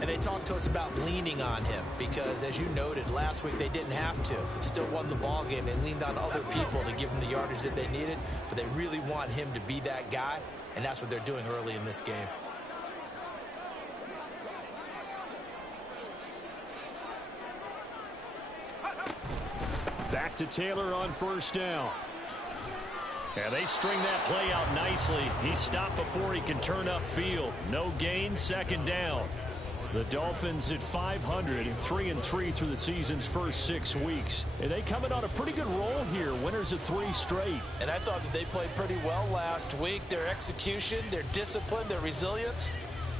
And they talked to us about leaning on him because, as you noted, last week they didn't have to. Still won the ball game. They leaned on other people to give them the yardage that they needed, but they really want him to be that guy, and that's what they're doing early in this game. Back to Taylor on first down. And they string that play out nicely. He stopped before he can turn upfield. No gain, second down. The Dolphins at 500 and 3-3 through the season's first 6 weeks. And they coming on a pretty good roll here. Winners of 3 straight. And I thought that they played pretty well last week. Their execution, their discipline, their resilience,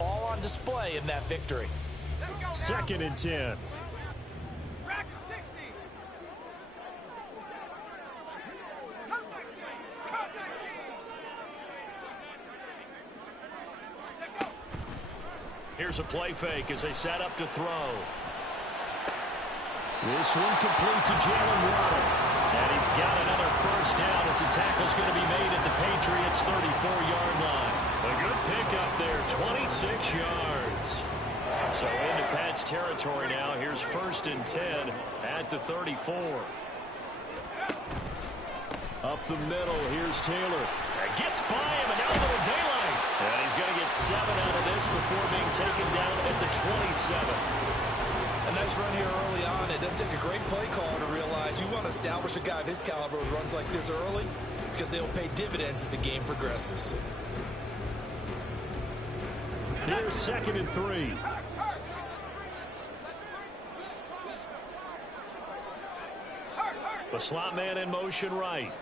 all on display in that victory. Second and 10. Here's a play fake as they set up to throw. This one complete to Jalen Waddle. And he's got another first down as the tackle's going to be made at the Patriots' 34-yard line. A good pickup there, 26 yards. So into Pat's territory now. Here's first and 10 at the 34. Up the middle, here's Taylor. Gets by him, and now a little daylight. And he's going to get 7 out of this before being taken down at the 27. A nice run here early on. It doesn't take a great play caller to realize you want to establish a guy of his caliber who runs like this early because they'll pay dividends as the game progresses. Here's second and 3. The slot man in motion right.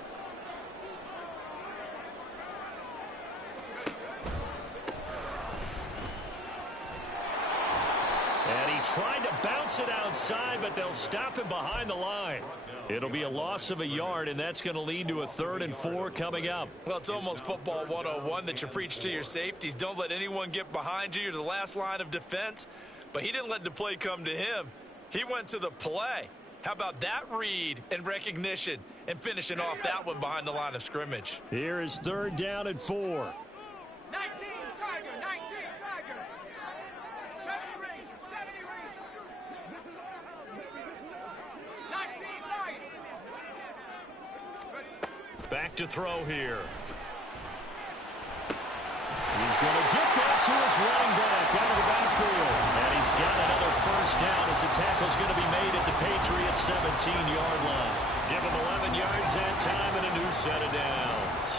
And he tried to bounce it outside, but they'll stop him behind the line. It'll be a loss of a yard, and that's going to lead to a 3rd and 4 coming up. Well, it's almost football 101 that you preach to your safeties. Don't let anyone get behind you. You're the last line of defense. But he didn't let the play come to him. He went to the play. How about that read and recognition and finishing off that one behind the line of scrimmage? Here is 3rd down and 4. 19 Tiger, 19 Tiger. 70 Ranger, 70 Ranger. 19 Lions. Back to throw here. He's going to get that to his running back out of the backfield. And he's got another first down as the tackle's going to be made at the Patriots' 17-yard line. Give him 11 yards that time and a new set of downs.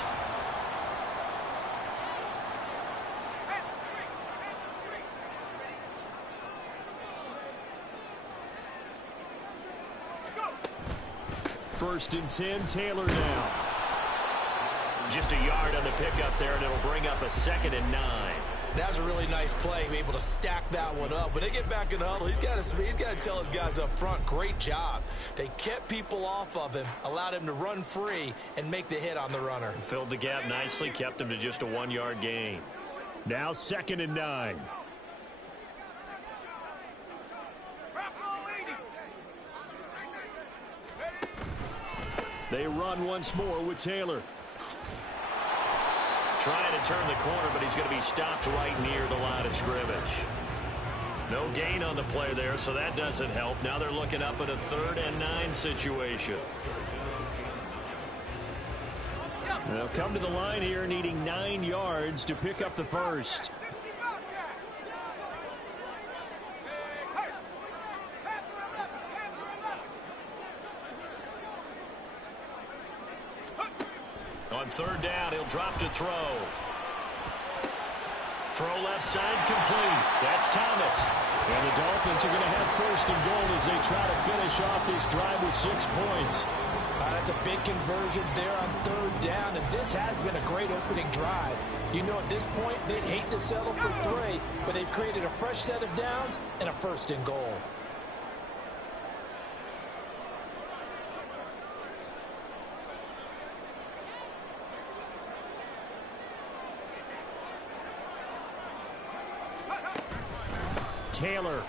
First and 10, Taylor now. Just a yard on the pickup there, and it'll bring up a 2nd and 9. That was a really nice play, able to stack that one up. When they get back in the huddle, he's got to tell his guys up front, great job. They kept people off of him, allowed him to run free and make the hit on the runner. Filled the gap nicely, kept him to just a 1-yard gain. Now 2nd and 9. They run once more with Taylor. Trying to turn the corner, but he's going to be stopped right near the line of scrimmage. No gain on the play there, so that doesn't help. Now they're looking up at a 3rd and 9 situation. They'll come to the line here needing 9 yards to pick up the first. On 3rd down, he'll drop to throw. Throw left side complete. That's Thomas. And the Dolphins are going to have 1st and goal as they try to finish off this drive with 6 points. That's a big conversion there on 3rd down, and this has been a great opening drive. You know, at this point, they'd hate to settle for 3, but they've created a fresh set of downs and a 1st and goal. Taylor.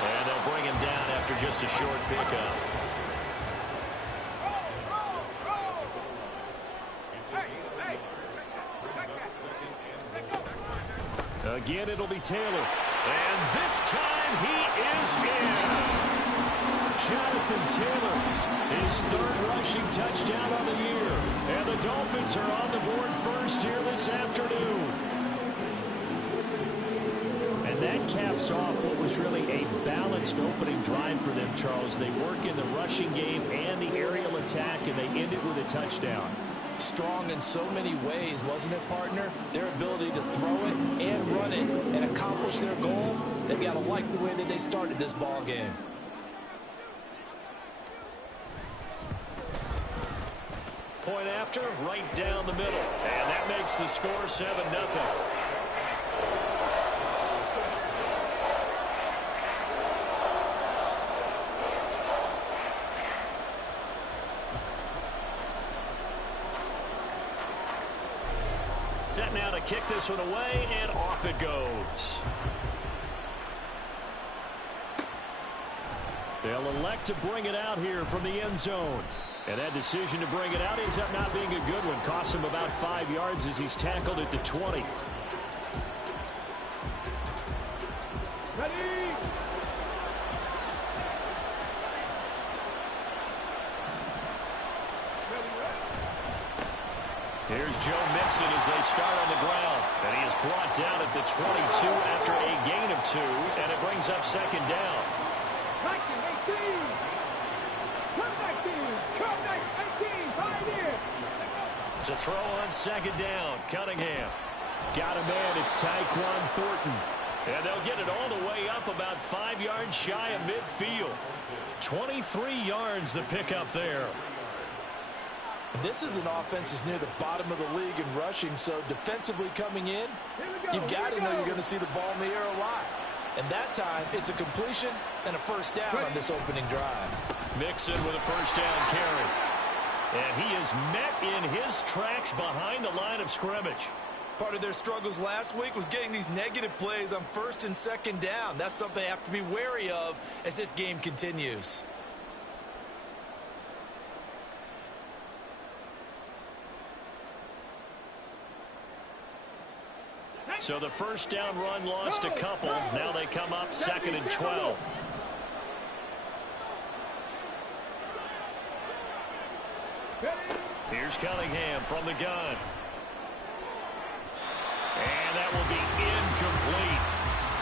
And they'll bring him down after just a short pickup. Again, it'll be Taylor. And this time he is in. Jonathan Taylor, his third rushing touchdown on the year. And the Dolphins are on the board first here this afternoon. And that caps off what was really a balanced opening drive for them, Charles. They work in the rushing game and the aerial attack, and they end it with a touchdown. Strong in so many ways, wasn't it, partner? Their ability to throw it and run it and accomplish their goal, they've got to like the way that they started this ball game. Point after, right down the middle. And that makes the score 7-0. Set now to kick this one away, and off it goes. They'll elect to bring it out here from the end zone. And that decision to bring it out ends up not being a good one. Costs him about 5 yards as he's tackled at the 20. Ready? Here's Joe Mixon as they start on the ground. And he is brought down at the 22 after a gain of 2. And it brings up second down. Come back, team! Come back, 18! 5 years! To throw on second down, Cunningham. Got a man, it's Tyquan Thornton. And they'll get it all the way up about 5 yards shy of midfield. 23 yards the pickup there. This is an offense that's near the bottom of the league in rushing, so defensively coming in, you've got to know you're going to see the ball in the air a lot. And that time, it's a completion and a first down on this opening drive. Mixon with a first down carry. And he is met in his tracks behind the line of scrimmage. Part of their struggles last week was getting these negative plays on first and second down. That's something they have to be wary of as this game continues. So the first down run lost a couple. Now they come up 2nd and 12. Here's Cunningham from the gun. And that will be incomplete.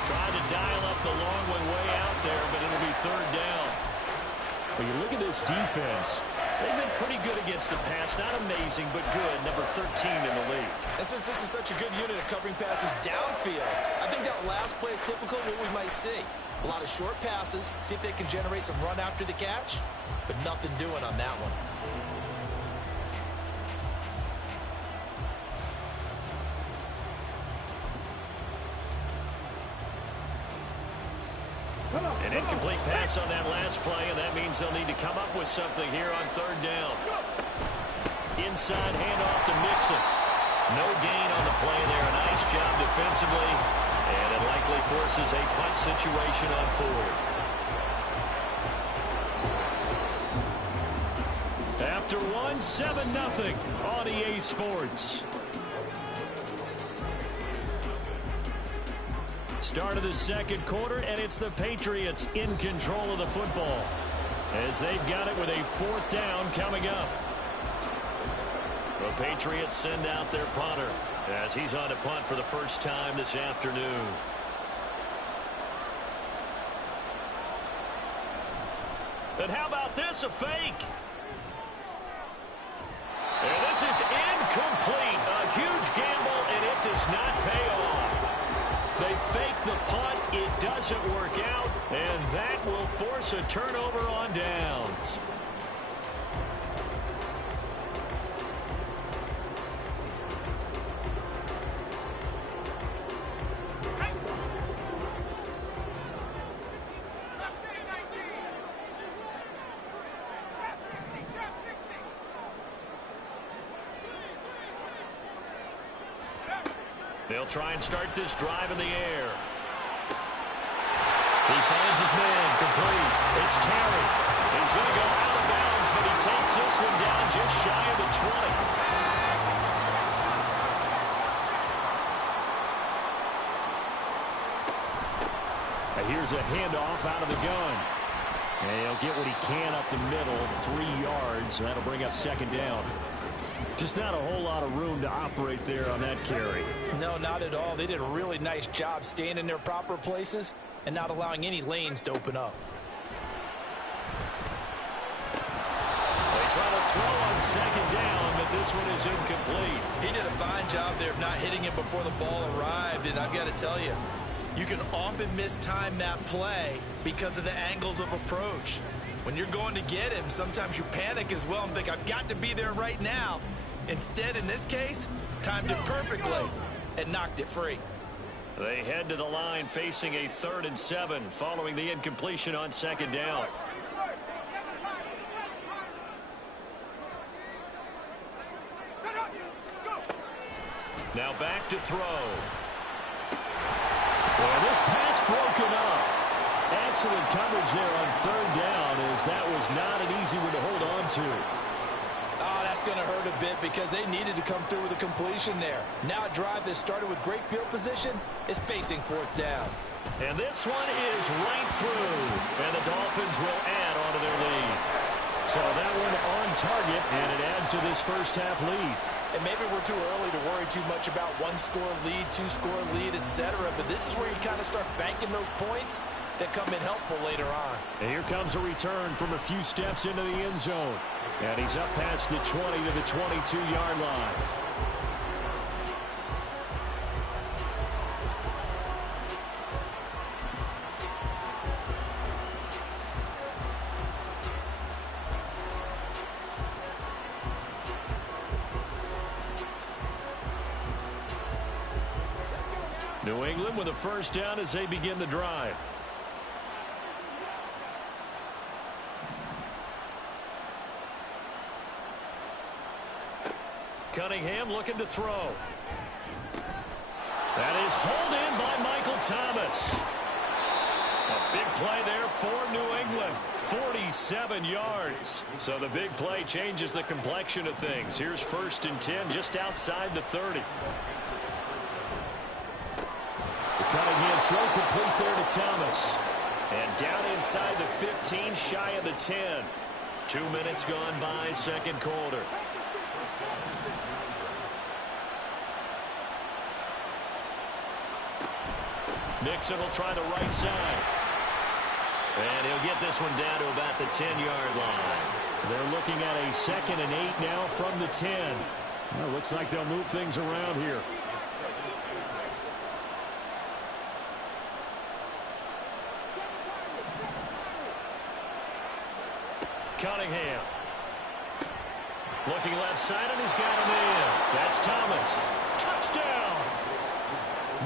Trying to dial up the long way out there, but it'll be third down. When you look at this defense, they've been pretty good against the pass. Not amazing, but good. Number 13 in the league. And since this is such a good unit of covering passes downfield, I think that last play is typical of what we might see. A lot of short passes, see if they can generate some run after the catch, but nothing doing on that one. An incomplete pass on that last play, and that means they'll need to come up with something here on third down. Inside handoff to Mixon. No gain on the play there. A nice job defensively, and it likely forces a punt situation on fourth. After one, 7-0 on EA Sports. Start of the second quarter, and it's the Patriots in control of the football as they've got it with a fourth down coming up. The Patriots send out their punter as he's on to punt for the first time this afternoon. And how about this, a fake? And this is incomplete. A huge gamble, and it does not pay off. They fake the punt. It doesn't work out, and that will force a turnover on downs. They'll try and start this drive in the air. He finds his man complete. It's Terry. He's going to go out of bounds, but he takes this one down just shy of the 20. Here's a handoff out of the gun. And he'll get what he can up the middle, 3 yards. That'll bring up second down. Just not a whole lot of room to operate there on that carry. No, not at all. They did a really nice job staying in their proper places and not allowing any lanes to open up. They try to throw on second down, but this one is incomplete. He did a fine job there of not hitting him before the ball arrived, and I've got to tell you, you can often mistime that play because of the angles of approach. When you're going to get him, sometimes you panic as well and think, I've got to be there right now. Instead, in this case, timed it perfectly and knocked it free. They head to the line facing a 3rd and 7 following the incompletion on second down. Now back to throw. Well, this pass broken up. Excellent coverage there on 3rd down, as that was not an easy one to hold on to. Oh, that's going to hurt a bit because they needed to come through with a completion there. Now a drive that started with great field position is facing 4th down. And this one is right through. And the Dolphins will add on to their lead. So that one on target, and it adds to this first half lead. And maybe we're too early to worry too much about 1-score lead, 2-score lead, etc. But this is where you kind of start banking those points that come in helpful later on. And here comes a return from a few steps into the end zone. And he's up past the 20 to the 22-yard line. New England with a first down as they begin the drive. Cunningham looking to throw. That is hauled in by Michael Thomas. A big play there for New England. 47 yards. So the big play changes the complexion of things. Here's 1st and 10 just outside the 30. The Cunningham throw complete there to Thomas. And down inside the 15, shy of the 10. 2 minutes gone by, second quarter. Nixon will try the right side. And he'll get this one down to about the 10-yard line. They're looking at a 2nd and 8 now from the 10. Well, looks like they'll move things around here. Cunningham. Looking left side, and he's got him in. That's Thomas. Touchdown!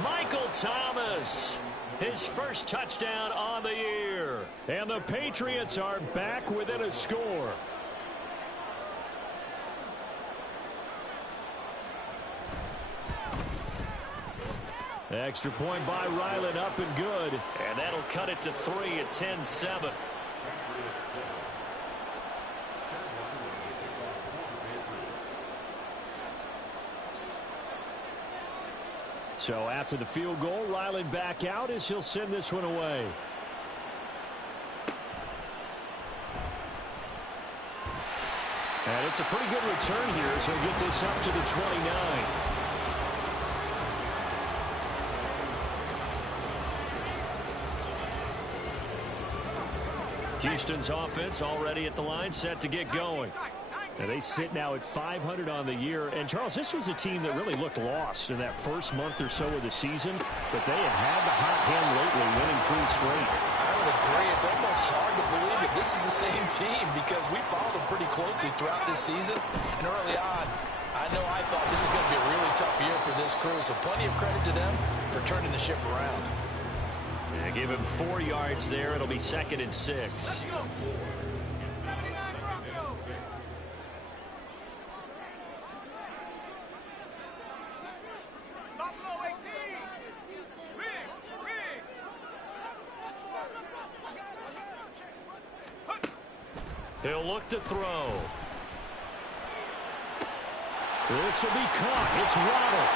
Michael Thomas. His first touchdown on the year. And the Patriots are back within a score. Extra point by Ryland, up and good. And that'll cut it to 3 at 10-7. So after the field goal, Ryland back out as he'll send this one away. And it's a pretty good return here as he'll get this up to the 29. Houston's offense already at the line, set to get going. And they sit now at 500 on the year. And, Charles, this was a team that really looked lost in that first month or so of the season. But they have had the hot hand lately, winning 3 straight. I would agree. It's almost hard to believe that this is the same team because we followed them pretty closely throughout this season. And early on, I know I thought this is going to be a really tough year for this crew. So plenty of credit to them for turning the ship around. Yeah, give him 4 yards there. It'll be 2nd and 6. He'll look to throw. This will be caught. It's Waddle.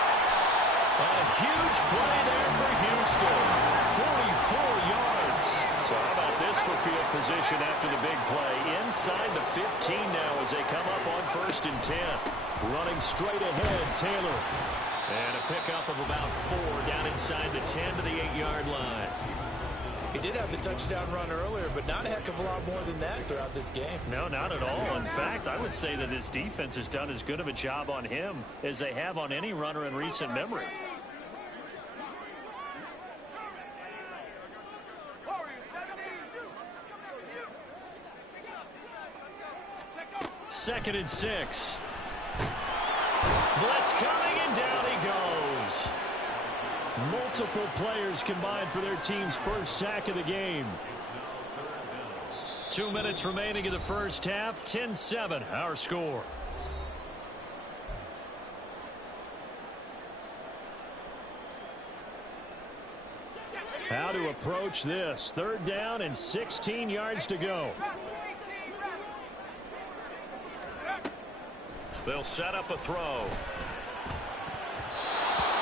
A huge play there for Houston. 44 yards. position after the big play. Inside the 15 now as they come up on 1st and 10. Running straight ahead, Taylor. And a pickup of about 4 down inside the 10 to the 8-yard line. He did have the touchdown run earlier, but not a heck of a lot more than that throughout this game. No, not at all. In fact, I would say that this defense has done as good of a job on him as they have on any runner in recent memory. Second and 6. Blitz coming, and down he goes. Multiple players combined for their team's first sack of the game. 2 minutes remaining in the first half. 10-7, our score. How to approach this. 3rd down and 16 yards to go. They'll set up a throw.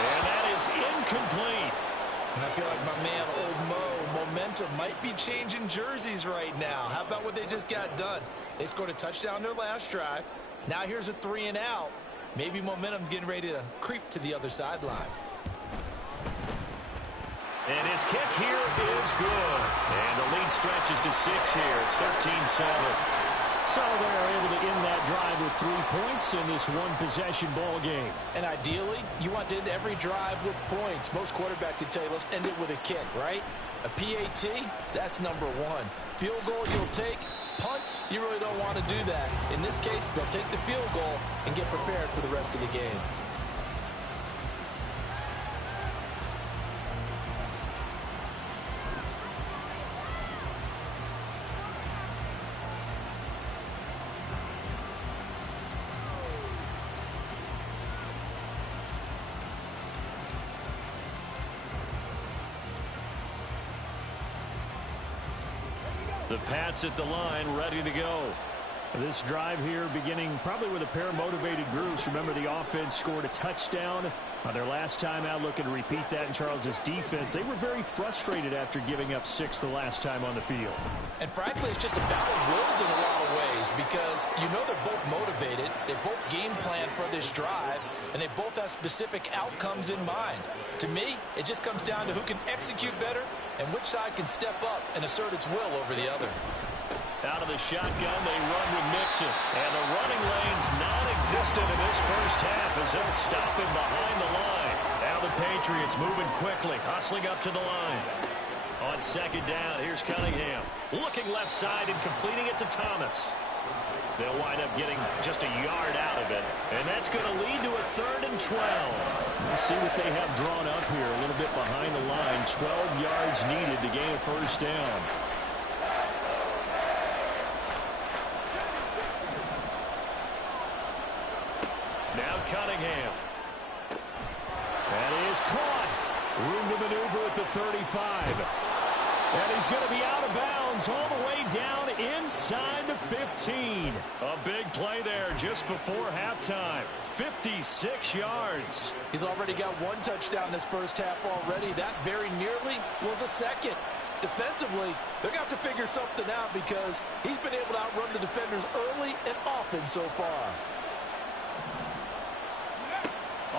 And that is incomplete. And I feel like my man, Old Mo, momentum might be changing jerseys right now. How about what they just got done? They scored a touchdown their last drive. Now here's a 3 and out. Maybe momentum's getting ready to creep to the other sideline. And his kick here is good. And the lead stretches to 6 here. It's 13-7. So they're able to end that drive with 3 points in this one-possession ball game. And ideally, you want to end every drive with points. Most quarterbacks would tell you, let's end it with a kick, right? A PAT, that's number 1. Field goal you'll take. Punts, you really don't want to do that. In this case, they'll take the field goal and get prepared for the rest of the game. The Pats at the line, ready to go. This drive here beginning probably with a pair of motivated groups. Remember, the offense scored a touchdown on their last time out, looking to repeat that in Charles's defense. They were very frustrated after giving up 6 the last time on the field. And frankly, it's just a battle of wills in a lot of ways because you know they're both motivated. They both game plan for this drive, and they both have specific outcomes in mind. To me, it just comes down to who can execute better and which side can step up and assert its will over the other. Out of the shotgun, they run with Mixon. And the running lane's non-existent in this first half as they'll stop him behind the line. Now the Patriots moving quickly, hustling up to the line. On 2nd down, here's Cunningham. Looking left side and completing it to Thomas. They'll wind up getting just a yard out of it. And that's going to lead to a 3rd and 12. Let's see what they have drawn up here. A little bit behind the line. 12 yards needed to gain a first down. Now Cunningham. That is caught. Room to maneuver at the 35. And he's going to be out of bounds all the way down inside the 15. A big play there just before halftime. 56 yards. He's already got 1 touchdown this first half already. That very nearly was a second. Defensively, they're going to have to figure something out because he's been able to outrun the defenders early and often so far.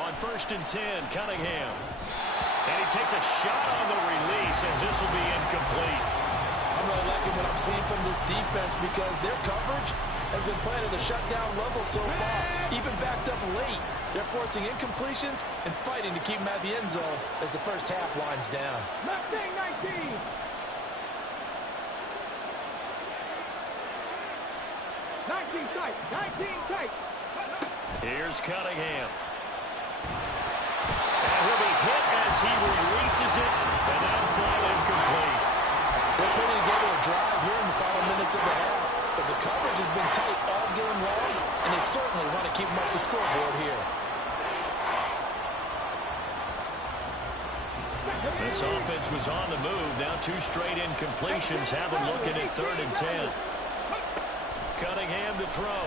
On 1st and 10, Cunningham. And he takes a shot on the release as this will be incomplete. I'm really liking what I'm seeing from this defense because their coverage has been playing at a shutdown level so far. Even backed up late, they're forcing incompletions and fighting to keep them out of the end zone as the first half winds down. Left wing 19. Tight. 19 tight. Here's Cunningham. And he'll be hit as he releases it, and that'll fall incomplete. They're putting together a drive here in the final minutes of the half, but the coverage has been tight all game long, and they certainly want to keep them up the scoreboard here. This offense was on the move. Now 2 straight incompletions have them looking at 3rd and 10. Cunningham to throw.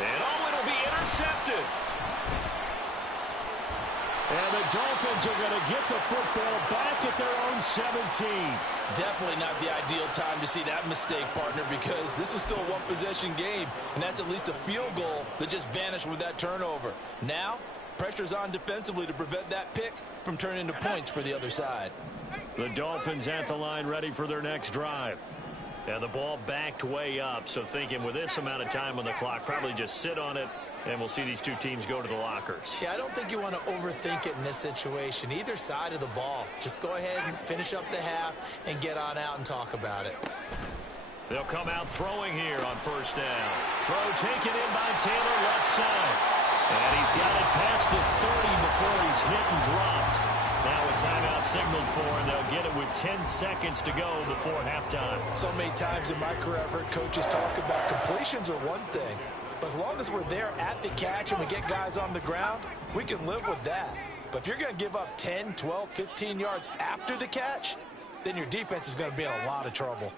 And it'll be intercepted. And the Dolphins are going to get the football back at their own 17. Definitely not the ideal time to see that mistake, partner, because this is still a one-possession game, and that's at least a field goal that just vanished with that turnover. Now, pressure's on defensively to prevent that pick from turning into points for the other side. The Dolphins at the line ready for their next drive. And the ball backed way up, so thinking with this amount of time on the clock, probably just sit on it, and we'll see these two teams go to the lockers. Yeah, I don't think you want to overthink it in this situation. Either side of the ball. Just go ahead and finish up the half and get on out and talk about it. They'll come out throwing here on first down. Throw taken in by Taylor, left side. And he's got it past the 30 before he's hit and dropped. Now a timeout signaled for, and they'll get it with 10 seconds to go before halftime. So many times in my career I've heard coaches talk about completions are one thing, but as long as we're there at the catch and we get guys on the ground, we can live with that. But if you're going to give up 10, 12, 15 yards after the catch, then your defense is going to be in a lot of trouble.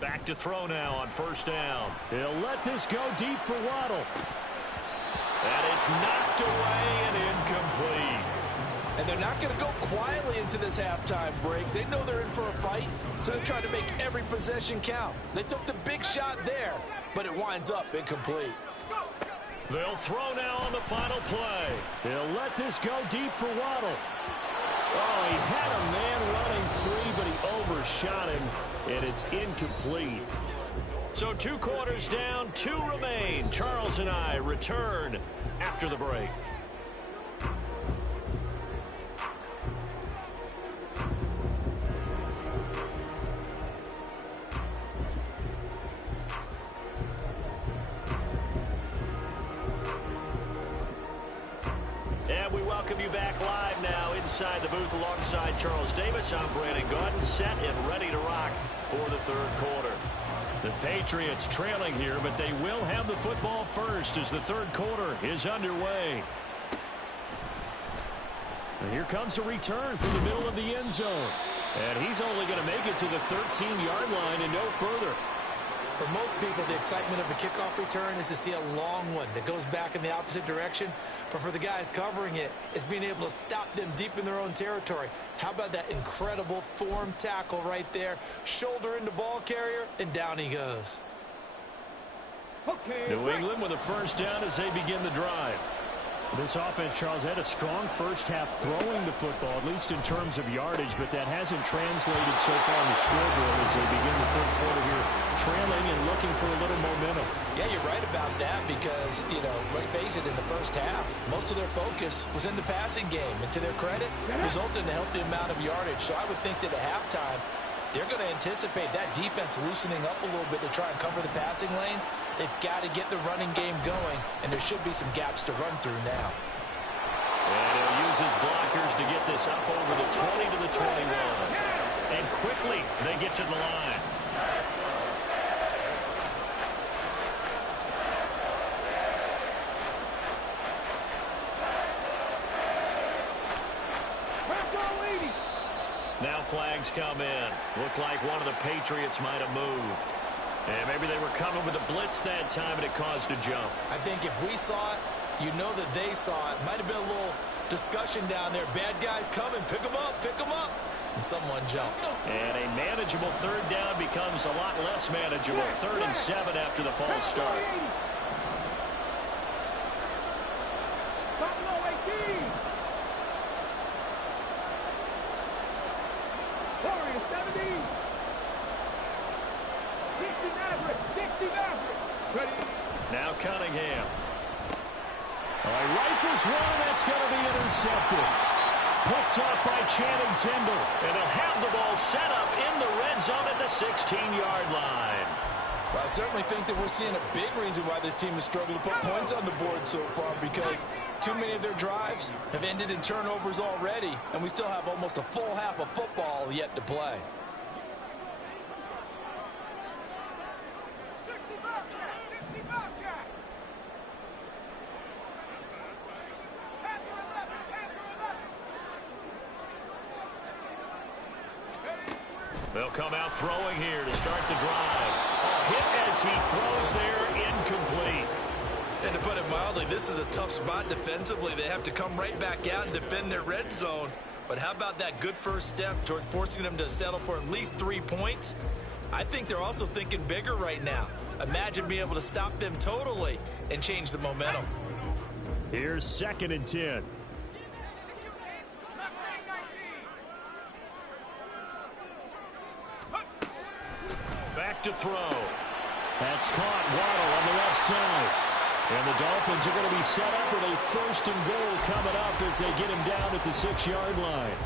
Back to throw now on first down. He'll let this go deep for Waddle. And it's knocked away and incomplete. And they're not going to go quietly into this halftime break. They know they're in for a fight, so they're trying to make every possession count. They took the big shot there, but it winds up incomplete. They'll throw now on the final play. He'll let this go deep for Waddle. Oh, he had a man running free, but he overshot him, and it's incomplete. So 2 quarters down, 2 remain. Charles and I return after the break. And we welcome you back live now inside the booth alongside Charles Davis. I'm Brandon Gaudin, set and ready to rock for the third quarter. The Patriots trailing here, but they will have the football first as the third quarter is underway. And here comes a return from the middle of the end zone. And he's only going to make it to the 13-yard line and no further. For most people, the excitement of a kickoff return is to see a long one that goes back in the opposite direction. But for the guys covering it, it's being able to stop them deep in their own territory. How about that incredible form tackle right there? Shoulder into ball carrier, and down he goes. New England with a first down as they begin the drive. This offense, Charles, had a strong first half throwing the football, at least in terms of yardage, but that hasn't translated so far on the scoreboard as they begin the third quarter here, trailing and looking for a little momentum. Yeah, you're right about that because, let's face it, in the first half, most of their focus was in the passing game. And to their credit, resulted in a healthy amount of yardage. So I would think that at halftime, they're going to anticipate that defense loosening up a little bit to try and cover the passing lanes. They've got to get the running game going, and there should be some gaps to run through now. And he'll use his blockers to get this up over the 20 to the 21. And quickly, they get to the line. Now flags come in. Looked like one of the Patriots might have moved. And maybe they were coming with a blitz that time and it caused a jump. I think if we saw it, you know that they saw it. Might have been a little discussion down there. Bad guys coming. Pick them up. Pick them up. And someone jumped. And a manageable third down becomes a lot less manageable. 3rd and 7 after the false start. Now Cunningham. Rifles one, that's going to be intercepted. Picked up by Channing Tindall. And they'll have the ball set up in the red zone at the 16-yard line. Well, I certainly think that we're seeing a big reason why this team has struggled to put points on the board so far, because too many of their drives have ended in turnovers already, and we still have almost a full half of football yet to play. They'll come out throwing here to start the drive. A hit as he throws there, incomplete. And to put it mildly, this is a tough spot defensively. They have to come right back out and defend their red zone. But how about that good first step towards forcing them to settle for at least 3 points? I think they're also thinking bigger right now. Imagine being able to stop them totally and change the momentum. Here's 2nd and 10. Back to throw. That's caught. Waddle on the left side. And the Dolphins are going to be set up with a 1st and goal coming up as they get him down at the 6-yard line.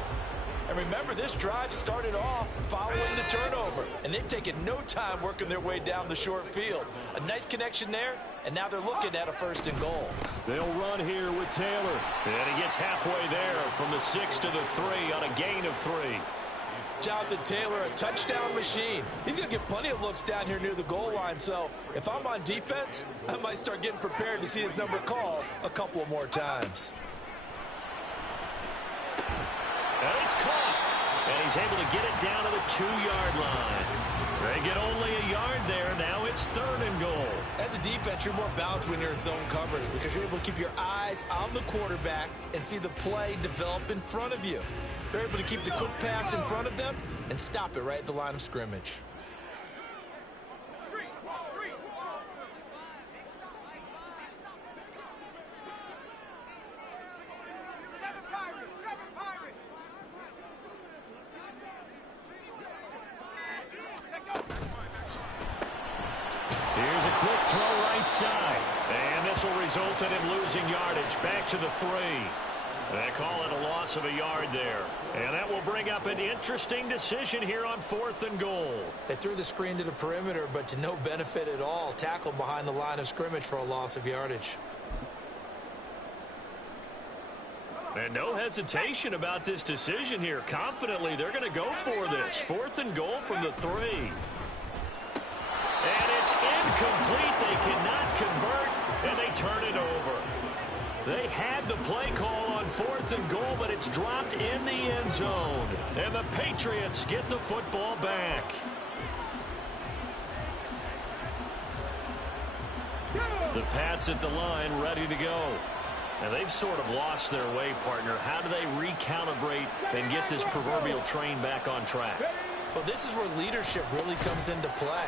And remember, this drive started off following the turnover, and they've taken no time working their way down the short field. A nice connection there, and now they're looking at a 1st and goal. They'll run here with Taylor. And he gets halfway there from the 6 to the 3 on a gain of 3. Jonathan Taylor, a touchdown machine. He's going to get plenty of looks down here near the goal line, so if I'm on defense, I might start getting prepared to see his number called a couple of more times. And it's caught. And he's able to get it down to the 2-yard line. They get only a yard there. Now it's 3rd and goal. As a defense, you're more balanced when you're in zone coverage because you're able to keep your eyes on the quarterback and see the play develop in front of you. They're able to keep the quick pass in front of them and stop it right at the line of scrimmage. Here's a quick throw right side. And this will result in him losing yardage. Back to the 3. They call it a loss of a yard there. And that will bring up an interesting decision here on 4th and goal. They threw the screen to the perimeter, but to no benefit at all. Tackled behind the line of scrimmage for a loss of yardage. And no hesitation about this decision here. Confidently, they're going to go for this. 4th and goal from the 3. And it's incomplete. They cannot convert, and they turn it over. They had the play call on 4th and goal, but it's dropped in the end zone. And the Patriots get the football back. The Pats at the line, ready to go. And they've sort of lost their way, partner. How do they recalibrate and get this proverbial train back on track? Well, this is where leadership really comes into play.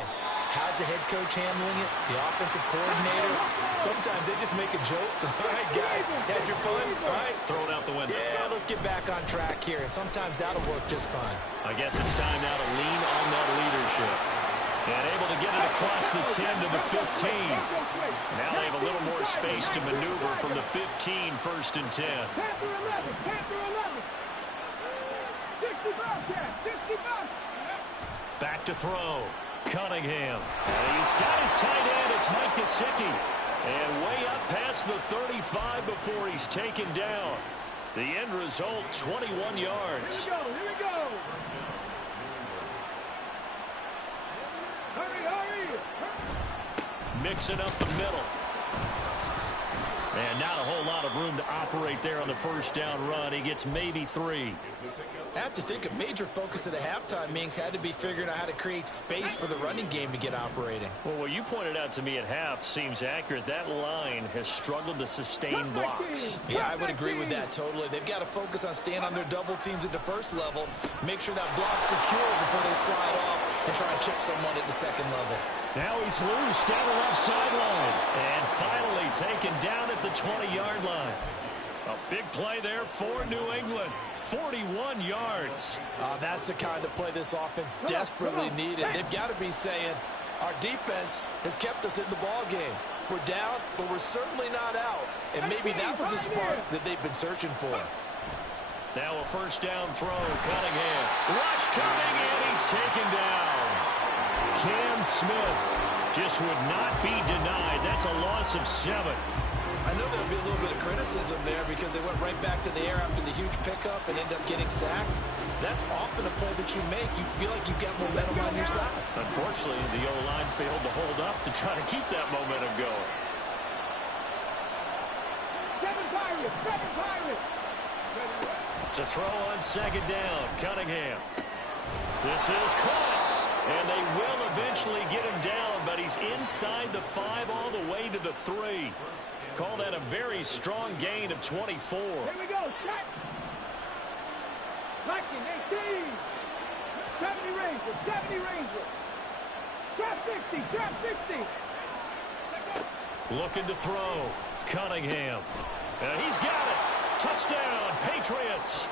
How's the head coach handling it? The offensive coordinator? Sometimes they just make a joke. All right, guys, had your fun? All right. Throw it out the window. Yeah, let's get back on track here. And sometimes that'll work just fine. I guess it's time now to lean on that leadership. And able to get it across the 10 to the 15. Now they have a little more space to maneuver from the 15, 1st and 10. Back to throw. Cunningham. And he's got his tight end. It's Mike Gesicki. And way up past the 35 before he's taken down. The end result, 21 yards. Here we go. Hurry. Mixing up the middle. And not a whole lot of room to operate there on the 1st down run. He gets maybe 3. I have to think a major focus of the halftime meetings had to be figuring out how to create space for the running game to get operating. Well, what you pointed out to me at half seems accurate. That line has struggled to sustain blocks. Yeah, I would agree with that totally. They've got to focus on staying on their double teams at the 1st level, make sure that block's secure before they slide off and try and chip someone at the 2nd level. Now he's loose down the left sideline. And finally taken down at the 20-yard line. A big play there for New England. 41 yards. That's the kind of play this offense desperately needed. They've got to be saying, our defense has kept us in the ball game. We're down, but we're certainly not out. And maybe that was the spark that they've been searching for. Now a 1st down throw. Cunningham. Rush coming, and he's taken down. Cam Smith just would not be denied. That's a loss of 7. I know there'll be a little bit of criticism there because they went right back to the air after the huge pickup and end up getting sacked. That's often a play that you make. You feel like you've got momentum on your side. Unfortunately, the O-line failed to hold up to try to keep that momentum going. 7 Pirates. To throw on 2nd down, Cunningham. This is caught. And they will eventually get him down, but he's inside the 5 all the way to the 3. Call that a very strong gain of 24. Here we go. Check. Blocking 18. 70 Ranger. 70 Ranger. Trap 60. Trap 60. Looking to throw. Cunningham. And he's got it. Touchdown, Patriots.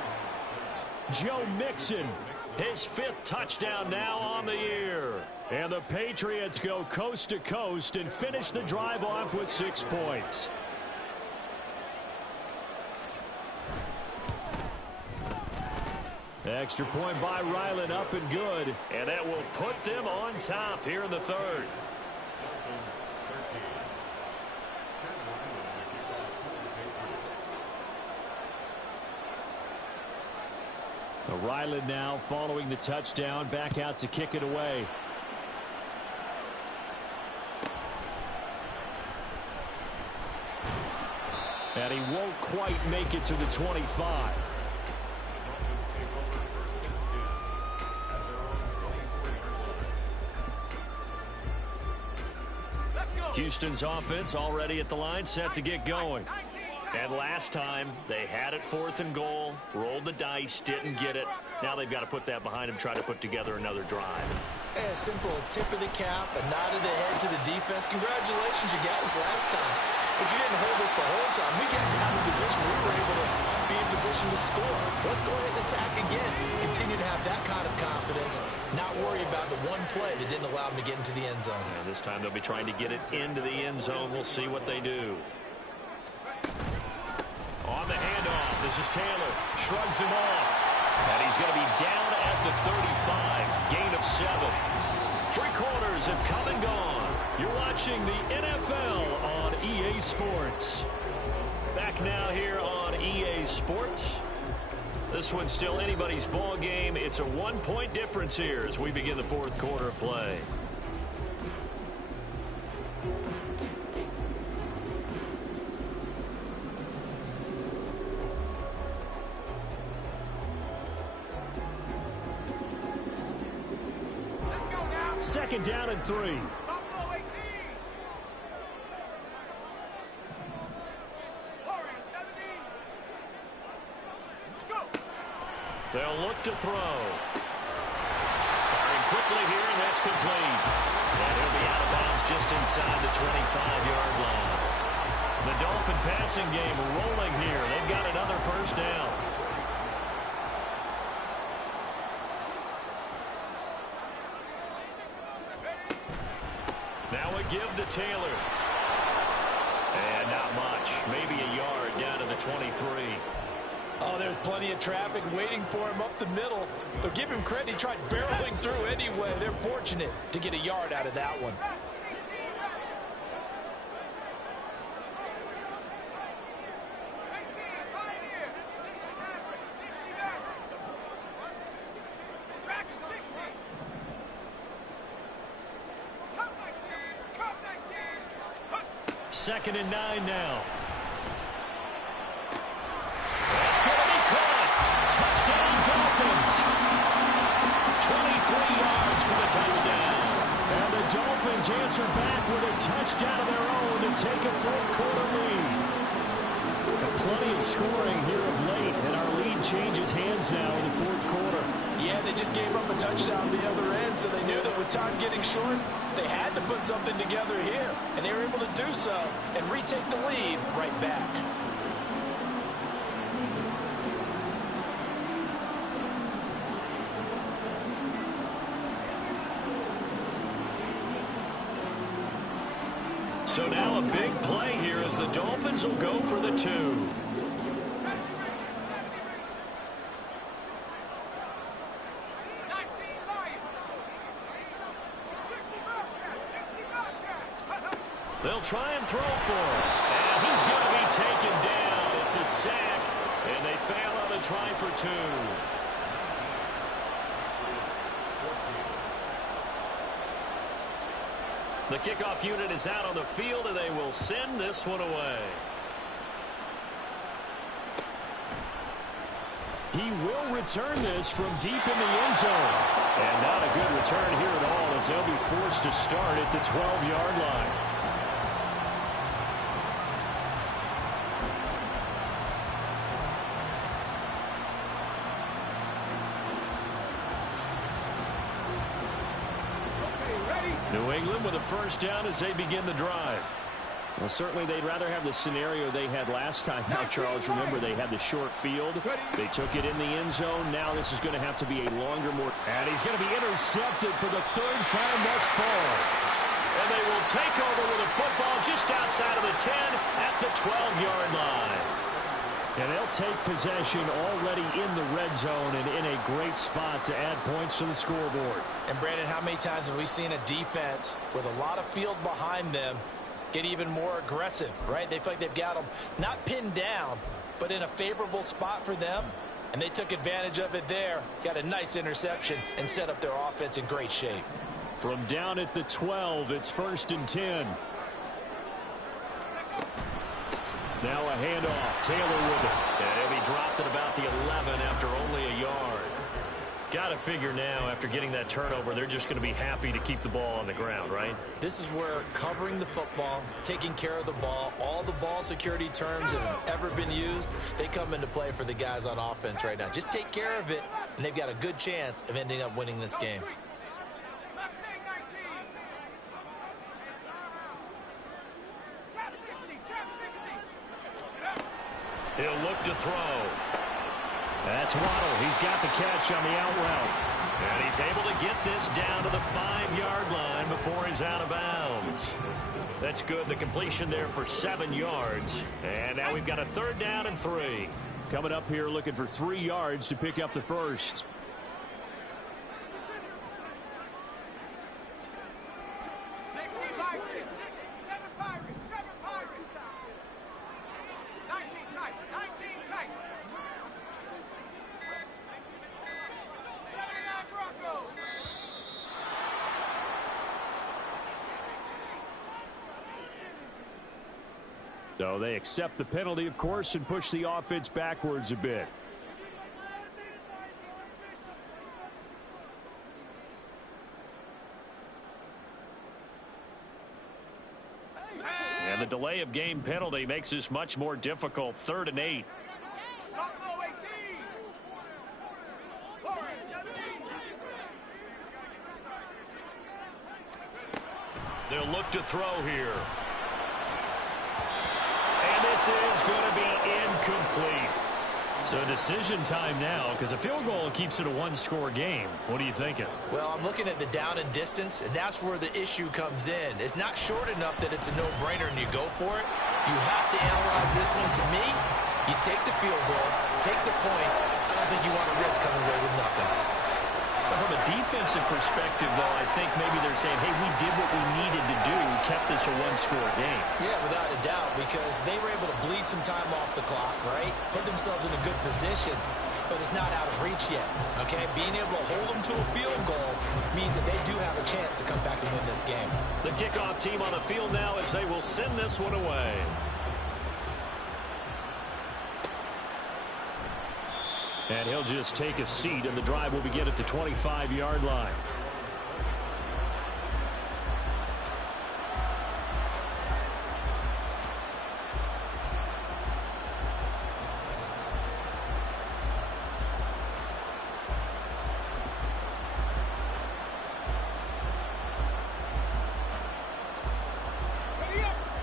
Joe Mixon, his 5th touchdown now on the year. And the Patriots go coast to coast and finish the drive off with 6 points. Extra point by Ryland, up and good. And that will put them on top here in the 3rd. Ryland now following the touchdown, back out to kick it away. And he won't quite make it to the 25. Houston's offense already at the line, set to get going. And last time, they had it 4th and goal, rolled the dice, didn't get it. Now they've got to put that behind them, try to put together another drive. A simple tip of the cap, a nod of the head to the defense. Congratulations, you got us last time. But you didn't hold us the whole time. We got down in position. We were able to be in position to score. Let's go ahead and attack again. Continue to have that kind of confidence. Not worry about the one play that didn't allow them to get into the end zone. And this time they'll be trying to get it into the end zone. We'll see what they do. On the handoff, this is Taylor. Shrugs him off. And he's going to be down at the 35. Gain of 7. 3 quarters have come and gone. You're watching the NFL on EA Sports. Back now here on EA Sports. This one's still anybody's ball game. It's a 1-point difference here as we begin the 4th quarter of play. Second down and 3. They'll look to throw. Firing quickly here, and that's complete. And he'll be out of bounds just inside the 25-yard line. The Dolphin passing game rolling here. They've got another 1st down. Now a give to Taylor. And not much. Maybe a yard down to the 23. Oh, there's plenty of traffic waiting for him up the middle. But give him credit, he tried barreling through anyway. They're fortunate to get a yard out of that one. Second and 9 now. That's going to be caught. Touchdown, Dolphins. 23 yards for the touchdown. And the Dolphins answer back with a touchdown of their own to take a 4th quarter lead. Plenty of scoring here of late, and our lead changes hands now in the 4th quarter. Yeah, they just gave up a touchdown the other end, so they knew that with time getting short, they had to put something together here, and they were able to do so and retake the lead right back. So now a big play here as the Dolphins will go for the 2. They'll try and throw for him. And he's going to be taken down. It's a sack, and they fail on the try for 2. The kickoff unit is out on the field, and they will send this one away. He will return this from deep in the end zone. And not a good return here at all as they'll be forced to start at the 12-yard line. New England with a first down as they begin the drive. Well, certainly they'd rather have the scenario they had last time out, Charles. Remember, they had the short field. They took it in the end zone. Now this is going to have to be a longer, more... And he's going to be intercepted for the third time thus far. And they will take over with a football just outside of the 10 at the 12-yard line. And they'll take possession already in the red zone and in a great spot to add points to the scoreboard. And, Brandon, how many times have we seen a defense with a lot of field behind them get even more aggressive, right? They feel like they've got them not pinned down, but in a favorable spot for them. And they took advantage of it there, got a nice interception, and set up their offense in great shape. From down at the 12, it's 1st and 10. Now a handoff. Taylor with it. And he'll be dropped at about the 11 after only a yard. Got to figure now, after getting that turnover, they're just going to be happy to keep the ball on the ground, right? This is where covering the football, taking care of the ball, all the ball security terms that have ever been used, they come into play for the guys on offense right now. Just take care of it, and they've got a good chance of ending up winning this game. He'll look to throw. That's Waddle. He's got the catch on the out route. And he's able to get this down to the 5-yard line before he's out of bounds. That's good. The completion there for 7 yards. And now we've got a 3rd down and 3. Coming up here looking for 3 yards to pick up the first. So they accept the penalty, of course, and push the offense backwards a bit. And the delay of game penalty makes this much more difficult. 3rd and 8. They'll look to throw here. This is going to be incomplete. So decision time now, because a field goal keeps it a 1-score game. What are you thinking? Well, I'm looking at the down and distance, and that's where the issue comes in. It's not short enough that it's a no-brainer and you go for it. You have to analyze this one. To me, you take the field goal, take the points. I don't think you want to risk coming away with nothing. From a defensive perspective, though, I think maybe they're saying, hey, we did what we needed to do, kept this a 1-score game. Yeah, without a doubt, because they were able to bleed some time off the clock, right? Put themselves in a good position, but it's not out of reach yet, okay? Being able to hold them to a field goal means that they do have a chance to come back and win this game. The kickoff team on the field now as they will send this one away. And he'll just take a seat, and the drive will begin at the 25-yard line.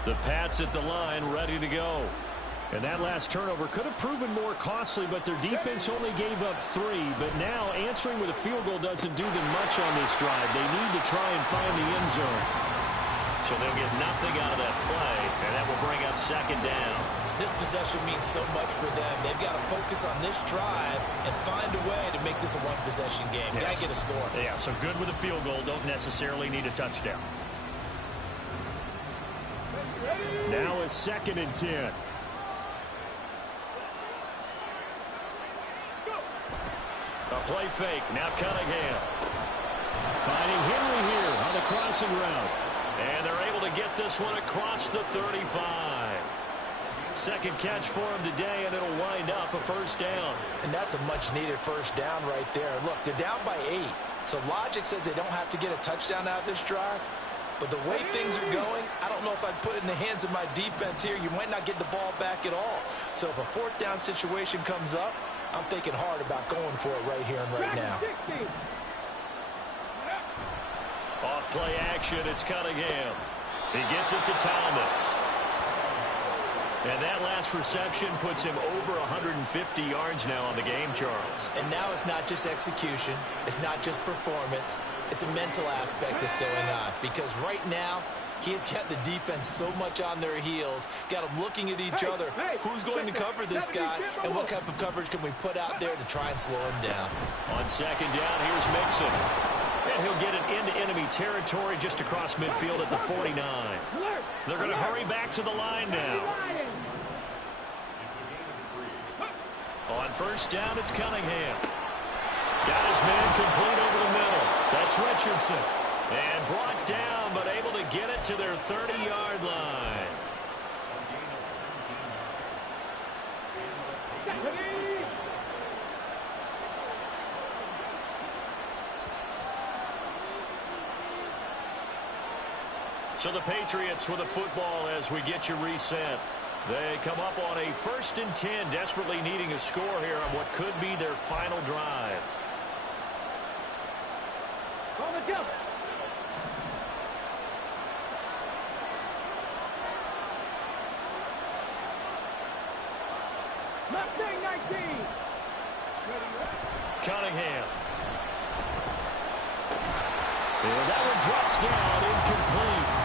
The Pats at the line, ready to go. And that last turnover could have proven more costly, but their defense only gave up 3. But now answering with a field goal doesn't do them much on this drive. They need to try and find the end zone. So they'll get nothing out of that play, and that will bring up 2nd down. This possession means so much for them. They've got to focus on this drive and find a way to make this a 1-possession game. Yes. Got to get a score. Yeah, so good with a field goal. Don't necessarily need a touchdown. Now it's 2nd and 10. A play fake. Now Cunningham. Finding Henry here on the crossing route. And they're able to get this one across the 35. 2nd catch for him today, and it'll wind up a 1st down. And that's a much-needed 1st down right there. Look, they're down by 8. So logic says they don't have to get a touchdown out of this drive. But the way things are going, I don't know if I'd put it in the hands of my defense here. You might not get the ball back at all. So if a fourth down situation comes up, I'm thinking hard about going for it right here and right now. Off play action, it's Cunningham. He gets it to Thomas. And that last reception puts him over 150 yards now on the game, Charles. And now it's not just execution. It's not just performance. It's a mental aspect that's going on. Because right now, he's got the defense so much on their heels, got them looking at each other. Who's going to cover this guy, and what type of coverage can we put out there to try and slow him down? On second down, here's Mixon. And he'll get it into enemy territory just across midfield at the 49. They're going to hurry back to the line now. On first down, it's Cunningham. Got his man complete over the middle. That's Richardson. And brought down, but able to get it to their 30-yard line. So the Patriots with the football as we get you reset. They come up on a 1st and 10, desperately needing a score here on what could be their final drive. On the jump. Left wing 19. Cunningham. And that one drops down, incomplete.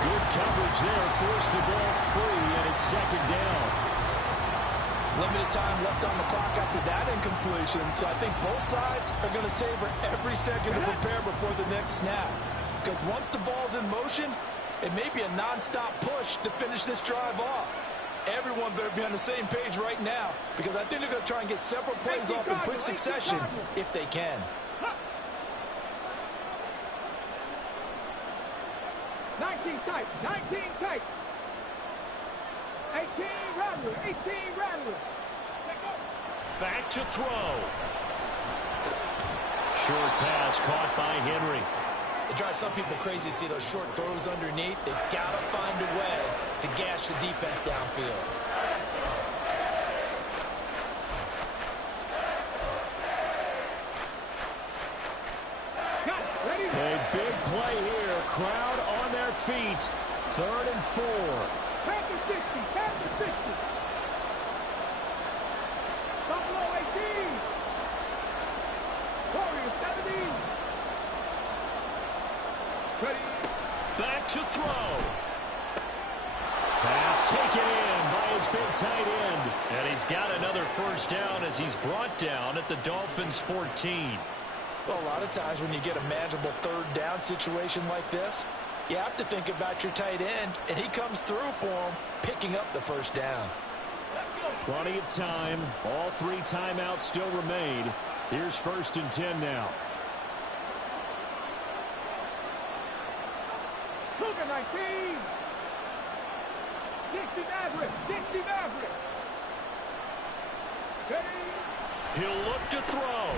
Good coverage there, forced the ball free, and it's second down. Limited time left on the clock after that incompletion, so I think both sides are going to savor every second to prepare before the next snap. Because once the ball's in motion, it may be a non-stop push to finish this drive off. Everyone better be on the same page right now, because I think they're going to try and get several plays off in quick succession if they can. 19 tight, 19 tight. 18 Rattler, 18 Rattler. Back to throw. Short pass caught by Henry. It drives some people crazy to see those short throws underneath. They've got to find a way to gash the defense downfield. A big play here. Crowd on their feet. 3rd and 4. Panther 60, Panther 60. Buffalo 18. Warriors 70. Ready. Back to throw. Pass taken in by his big tight end. And he's got another first down as he's brought down at the Dolphins' 14. Well, a lot of times when you get a manageable 3rd down situation like this, you have to think about your tight end, and he comes through for him, picking up the first down. Plenty of time. All 3 timeouts still remain. Here's 1st and 10 now. Cougar 19. 60 Maverick, 60 Maverick. Ready. He'll look to throw.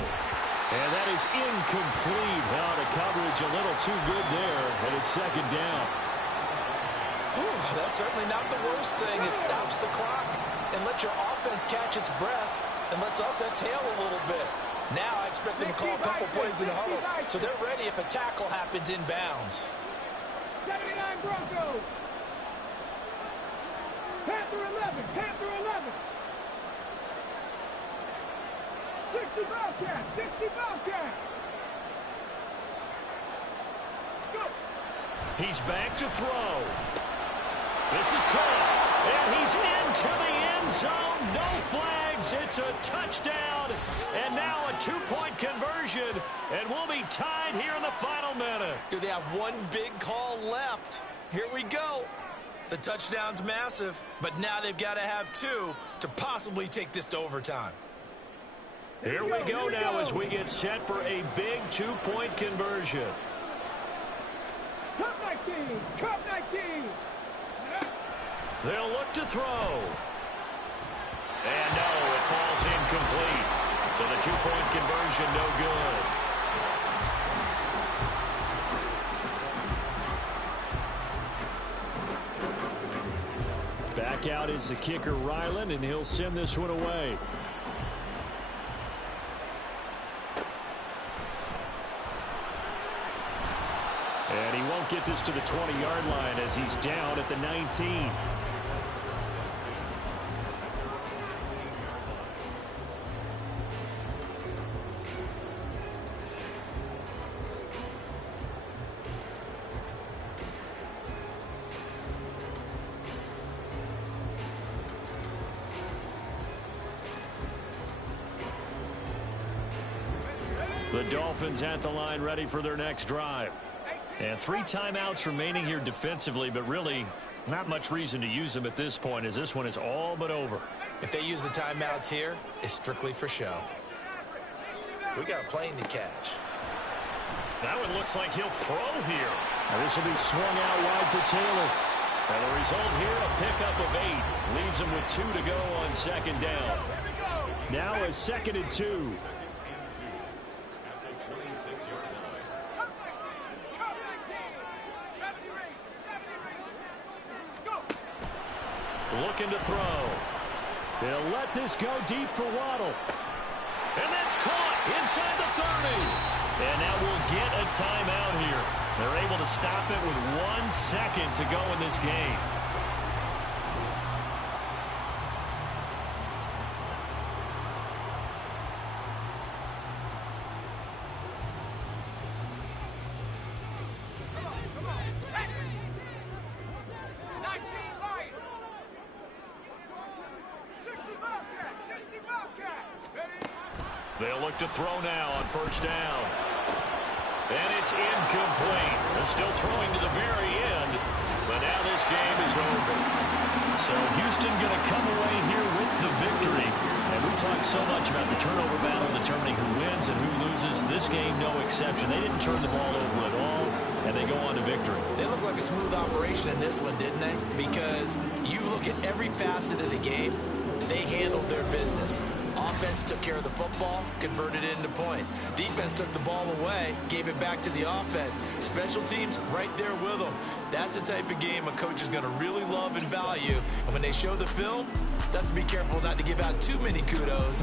And that is incomplete. Now the coverage a little too good there, and it's second down. Whew, that's certainly not the worst thing. It stops the clock and lets your offense catch its breath and lets us exhale a little bit. Now I expect them to call a couple plays in the huddle, so they're ready if a tackle happens inbounds. 79 Broncos. Panther 11, Panther 11. 60 Bobcat, 60 Bobcat. Let's go. He's back to throw. This is caught, and he's into the end zone. No flags. It's a touchdown, and now a 2-point conversion, and we'll be tied here in the final minute. Do they have one big call left? Here we go. The touchdown's massive, but now they've got to have 2 to possibly take this to overtime. Here we go now as we get set for a big 2-point conversion. Cup 19, Cup 19. They'll look to throw. And no, it falls incomplete. So the 2-point conversion no good. Back out is the kicker, Ryland, and he'll send this one away. And he won't get this to the 20-yard line as he's down at the 19. The Dolphins at the line ready for their next drive. And 3 timeouts remaining here defensively, but really not much reason to use them at this point as this one is all but over. If they use the timeouts here, it's strictly for show. We got a plane to catch. That one looks like he'll throw here. And this will be swung out wide for Taylor. And the result here, a pickup of 8. Leaves him with 2 to go on second down. Now a 2nd and 2. Looking to throw. They'll let this go deep for Waddle. And that's caught inside the 30. And now we'll get a timeout here. They're able to stop it with 1 second to go in this game. They'll look to throw now on first down. And it's incomplete. They're still throwing to the very end, but now this game is over. So Houston going to come away here with the victory. And we talked so much about the turnover battle determining who wins and who loses. This game, no exception. They didn't turn the ball over at all, and they go on to victory. They look like a smooth operation in this one, didn't they? Because you look at every facet of the game, they handled their business. Offense took care of the football, converted it into points. Defense took the ball away, gave it back to the offense. Special teams right there with them. That's the type of game a coach is going to really love and value. And when they show the film, let's be careful not to give out too many kudos.